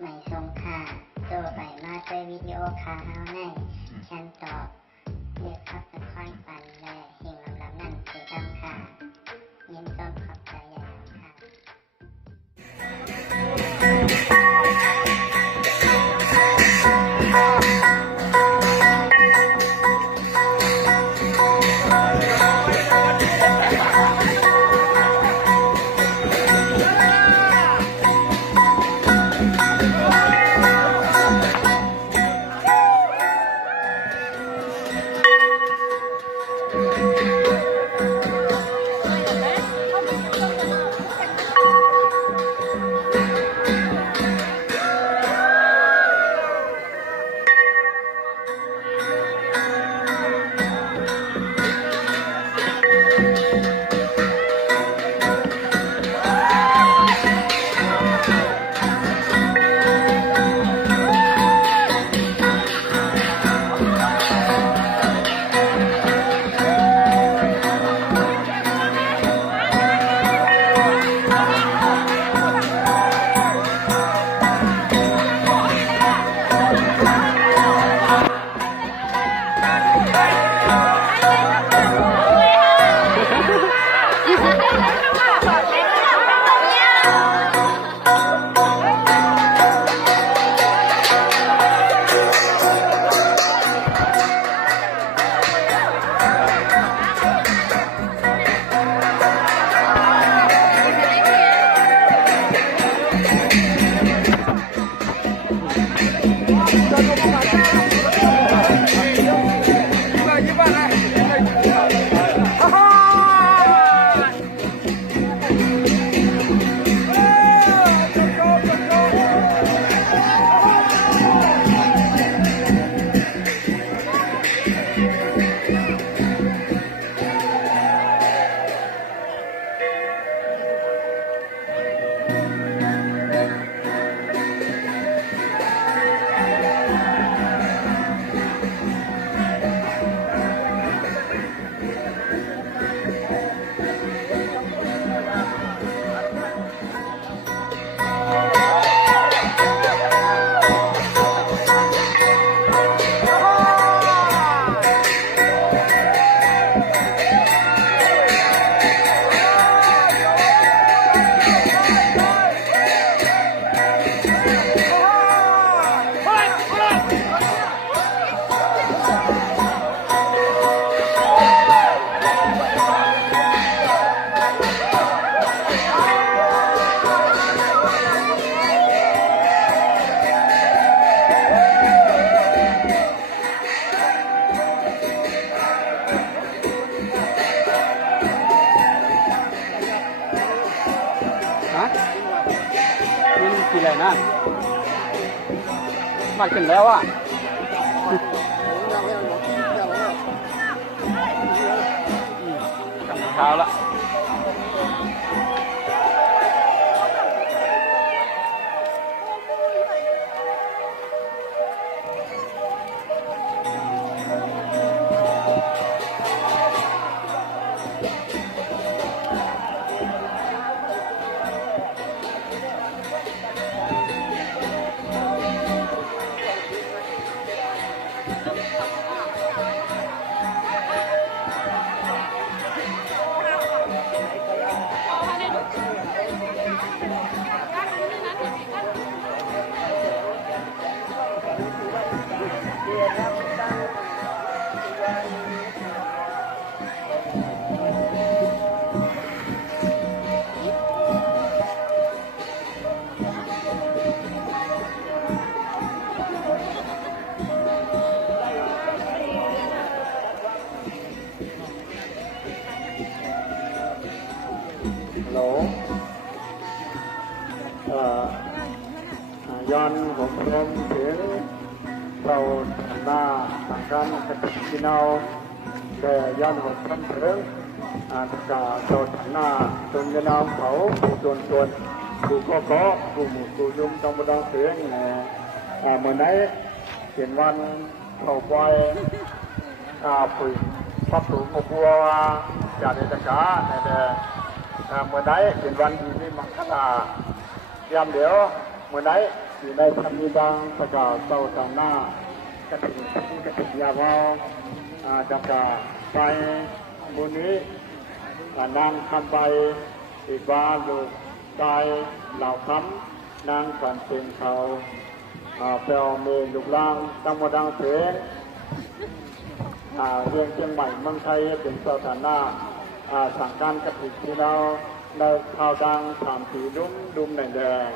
ไม่ทรงค่าตัวใบมาด้วยวิดีโอคาเฮาในฉันตอบเลือกขับตะค่อยปันและเฮงลำนั่นคือดำค่ะเย็นต้นขอบใจใหญ่ค่ะกี่ไรนะมาขึ้นแล้วอ่ะกำลังเช้าละย้อนผมรวมถึงเราหน้าทางการกติกินเอาแต่ย้อนผมทำถึงกาโดดหน้าจนจะนำเขาส่วนกูก็กูหมู่กูยุ่มต้องมาดองเสียงเมื่อไหนเขียนวันเขาปล่อยปุ๋ยพับถุงบัวจากในตะกาแต่เมื่อไหนเขียนวันที่นี่มังคลายามเดี๋ยวเมื่อไหน อยู่ในธรรมีดังประกาศเต้าต่างหน้ากฐินกฐินยาวจักาไปบุญนี้นางคำใบอีกว่าลูกตายเหล่าคำนางขันเสียงเขาเปลวเมนลูกล่างตั้งมาดังเสียงเรื่องเชียงใหม่เมืองไทยเป็นเจ้าฐานะสั่งการกระถิ่นที่เราในข่าวดังถามผีดุมในแดง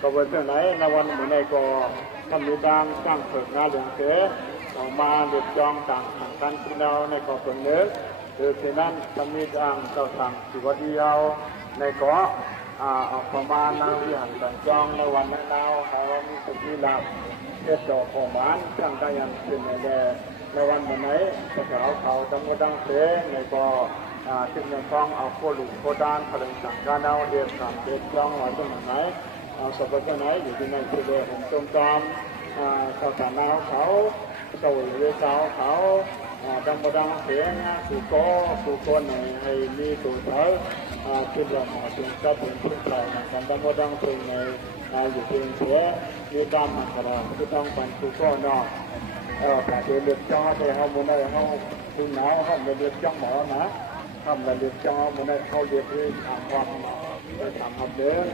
ก็เป็นเรื่องไหนในวันเหมือนในก็ทำมีดังสร้างเปิดงานเหลืองเสือออกมาเดือดจองต่างสั่งการที่เราในก็เป็นเนื้อหรือที่นั้นทำมีดังเจ้าสั่งสิวดีเอาในก็ออกประมาณนางวิหารสัญจองในวันนั้นเราเขามีสุขีหลับเทศดอกของหวานช่างได้ยังเป็นในแดงในวันเหมือนไหนจะเขาต้องมาดังเสือในก็จึงยังต้องเอาโคลุโคดานพลังสั่งการเอาเดียบสั่งเดียบจ้องไว้ตรงไหนเอาสบายไหนอยู่ที่ในที่เดิมจมจอมเขาสานาวเขาโซ่เรือเจ้าเขาดังดังเสียงสู่โก้ในให้มีสู่เท้าขึ้นลงมาถึงก็ถึงขึ้นเขาดังดังถึงในอยู่ที่เสียมีตามมันกระไรที่ต้องปั่นสู่โก้นอกแต่เดือดจ้าไปเขาบุญได้เขาคุณหนาวเขาเดือดจ้าหมอนะทำอะไรเดือดจ้าบุญได้เขาเดือดที่ทำความไปทำเดือด